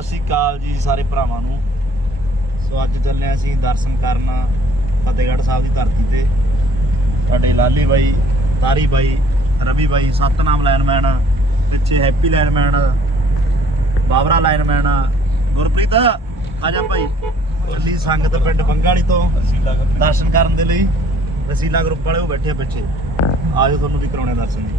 ਅਸੀਂ ਕਾਲ ਜੀ ਸਾਰੇ ਭਰਾਵਾਂ ਨੂੰ। ਸੋ ਅੱਜ ਚੱਲੇ ਹਾਂ ਅਸੀਂ ਦਰਸ਼ਨ ਕਰਨ ਫਤਿਹਗੜ੍ਹ ਸਾਹਿਬ ਦੀ ਧਰਤੀ ਤੇ। ਸਾਡੇ ਲਾਲੀ ਬਾਈ ਤਾਰੀ ਬਾਈ ਰਵੀ ਬਾਈ ਸਤਨਾਮ ਲਾਈਨਮੈਨ ਪਿੱਛੇ Happy lineman Babra lineman Gurpreet ਆ ਜਾ ਭਾਈ। ਚੱਲੀ ਸੰਗਤ ਪਿੰਡ ਬੰਗਾਲੀ ਤੋਂ ਦਰਸ਼ਨ ਕਰਨ ਦੇ ਲਈ। ਵਸੀਲਾ ਗਰੁੱਪ ਵਾਲੇ ਉਹ ਬੈਠੇ ਆ ਪਿੱਛੇ। ਆਜੋ ਤੁਹਾਨੂੰ ਵੀ ਕਰਾਉਣੇ ਦਰਸ਼ਨ ਜੀ।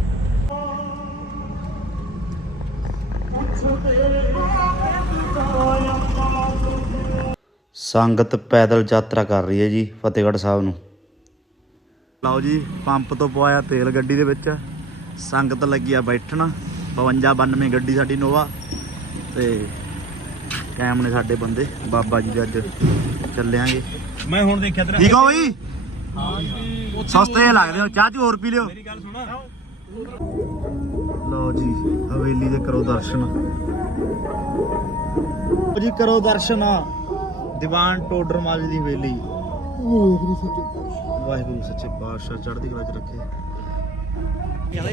ਸੰਗਤ ਪੈਦਲ ਯਾਤਰਾ ਕਰ ਰਹੀ ਹੈ ਜੀ ਫਤਿਹਗੜ੍ਹ ਸਾਹਿਬ ਨੂੰ। ਲਓ ਜੀ ਪੰਪ ਤੋਂ ਪਵਾਇਆ ਤੇਲ ਗੱਡੀ ਦੇ ਵਿੱਚ। ਸੰਗਤ ਲੱਗੀ ਆ ਬੈਠਣ। 52 92 ਗੱਡੀ ਸਾਡੀ ਨੋਵਾ। ਤੇ ਕੈਮ ਨੇ ਸਾਡੇ ਬੰਦੇ। ਬਾਬਾ ਜੀ ਦੇ ਅੱਜ ਚੱਲਿਆਂਗੇ। ਮੈਂ ਹੁਣ ਦੇਖਿਆ ਤੇਰਾ ਠੀਕ ਹੋ ਬਈ? ਸਸਤੇ ਲੱਗਦੇ ਹੋ। ਚਾਹ ਚੂ ਹੋਰ ਪੀ ਲਿਓ। ਮੇਰੀ ਗੱਲ ਸੁਣਾ। ਲਓ ਜੀ ਹਵੇਲੀ ਦੇ ਕਰੋ ਦਰਸ਼ਨ। ਜੀ ਕਰੋ ਦਰਸ਼ਨ। ਦੀਵਾਨ ਟੋਡਰ ਮਾਜ ਦੀ ਹਵੇਲੀ ਵਾਹਿਗੁਰੂ ਸੱਚੇ ਪਾਤਸ਼ਾਹ। ਚੜ੍ਹਦੀ ਕਲਾ ਚ ਰੱਖੇ।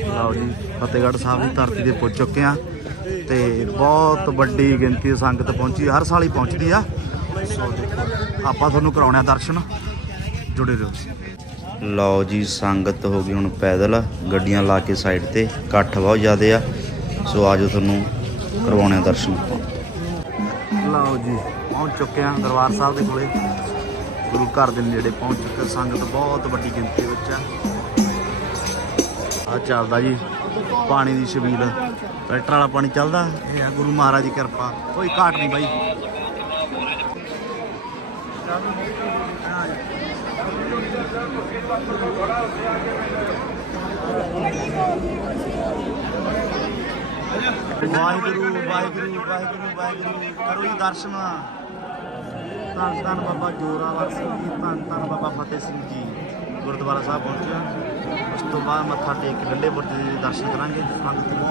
ਲਓ ਜੀ ਫਤਿਹਗੜ੍ਹ ਸਾਹਿਬ ਦੀ ਧਰਤੀ ਤੇ ਪਹੁੰਚ ਚੁੱਕੇ ਆ ਤੇ ਬਹੁਤ ਵੱਡੀ ਗਿਣਤੀ ਦੀ ਸੰਗਤ ਪਹੁੰਚੀ ਹਰ ਸਾਲ ਹੀ ਪਹੁੰਚਦੀ ਆ। ਸੋ ਦੇਖੋ ਆਪਾਂ ਤੁਹਾਨੂੰ ਕਰਾਉਣੇ ਆ ਦਰਸ਼ਨ। ਜੁੜੇ ਰਹੋ ਲਓ ਜੀ ਸੰਗਤ ਹੋ ਗਈ ਹੁਣ ਪੈਦਲ। ਗੱਡੀਆਂ ਲਾ ਕੇ ਸਾਈਡ ਤੇ ਇਕੱਠ ਬਹੁਤ ਜ਼ਿਆਦੇ ਆ। ਸੋ ਆਜੋ ਤੁਹਾਨੂੰ ਕਰਵਾਉਣੇ ਆ ਦਰਸ਼ਨ ਲਓ ਜੀ, ਪਹੁੰਚ ਚੁੱਕੇ ਆ ਦਰਬਾਰ ਸਾਹਿਬ ਦੇ ਕੋਲੇ। ਗੁਰੂ ਘਰ ਦੇ ਨੇੜੇ ਪਹੁੰਚ ਚੁੱਕੇ ਸੰਗਤ ਬਹੁਤ ਵੱਡੀ ਗਿਣਤੀ ਵਿੱਚ ਆ ਆ ਚੱਲਦਾ ਜੀ, ਪਾਣੀ ਦੀ ਛਬੀਲ। ਟਰੈਕਟਰ ਵਾਲਾ ਪਾਣੀ ਚੱਲਦਾ, ਇਹ ਆ ਗੁਰੂ ਮਹਾਰਾਜ ਦੀ ਕਿਰਪਾ। ਕੋਈ ਘਾਟ ਨਹੀਂ ਬਾਈ। ਵਾਹਿਗੁਰੂ ਵਾਹਿਗੁਰੂ ਵਾਹਿਗੁਰੂ ਵਾਹਿਗੁਰੂ। ਕਰੋ ਜੀ ਦਰਸ਼ਨ। ਧੰਨ ਧੰਨ ਬਾਬਾ ਜੋਰਾਵਰ ਸਿੰਘ ਜੀ ਧੰਨ ਧੰਨ ਬਾਬਾ ਫਤਿਹ ਸਿੰਘ ਜੀ। ਗੁਰਦੁਆਰਾ ਸਾਹਿਬ ਪਹੁੰਚਿਆ ਉਸ ਤੋਂ ਬਾਅਦ ਮੱਥਾ ਟੇਕ ਕੇ ਗੰਡੇ ਬੁਰਜ ਦੇ ਦਰਸ਼ਨ ਕਰਾਂਗੇ। ਸੰਗਤ ਨੂੰ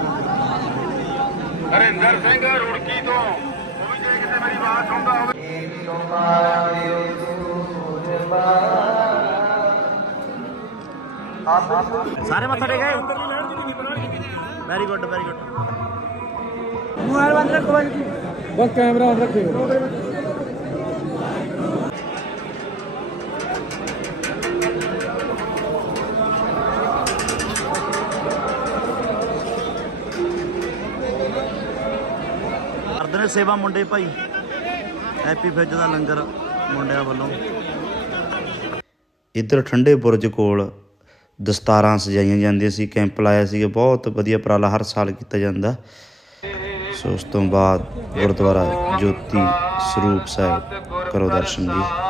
ਹਰਿੰਦਰ ਸਿੰਘ ਰੁੜਕੀ ਤੋਂ। ਉਹ ਵੀ ਜੇ ਕਿਤੇ ਮੇਰੀ ਆਵਾਜ਼ ਸੁਣਦਾ ਹੋਵੇ। ਸਾਰੇ ਮੱਥਾ ਟੇਕੇ ਵੈਰੀ ਗੁੱਡ ਵੈਰੀ ਗੁੱਡ ਬਸ ਕੈਮਰਾ ਆਨ ਰੱਖਿਓ। ਕਰਦੇ ਨੇ ਸੇਵਾ ਮੁੰਡੇ ਭਾਈ। ਹੈਪੀ ਫਿੱਜ ਦਾ ਲੰਗਰ ਮੁੰਡਿਆਂ ਵੱਲੋਂ। ਇੱਧਰ ਠੰਡੇ ਬੁਰਜ ਕੋਲ ਦਸਤਾਰਾਂ ਸਜਾਈਆਂ ਜਾਂਦੀਆਂ ਸੀ ਕੈਂਪ ਲਾਇਆ ਸੀ। ਬਹੁਤ ਵਧੀਆ ਉਪਰਾਲਾ ਹਰ ਸਾਲ ਕੀਤਾ ਜਾਂਦਾ। ਸੋ ਉਸ ਤੋਂ ਬਾਅਦ ਗੁਰਦੁਆਰਾ ਜੋਤੀ ਸਰੂਪ ਸਾਹਿਬ ਕਰੋ ਦਰਸ਼ਨ ਜੀ।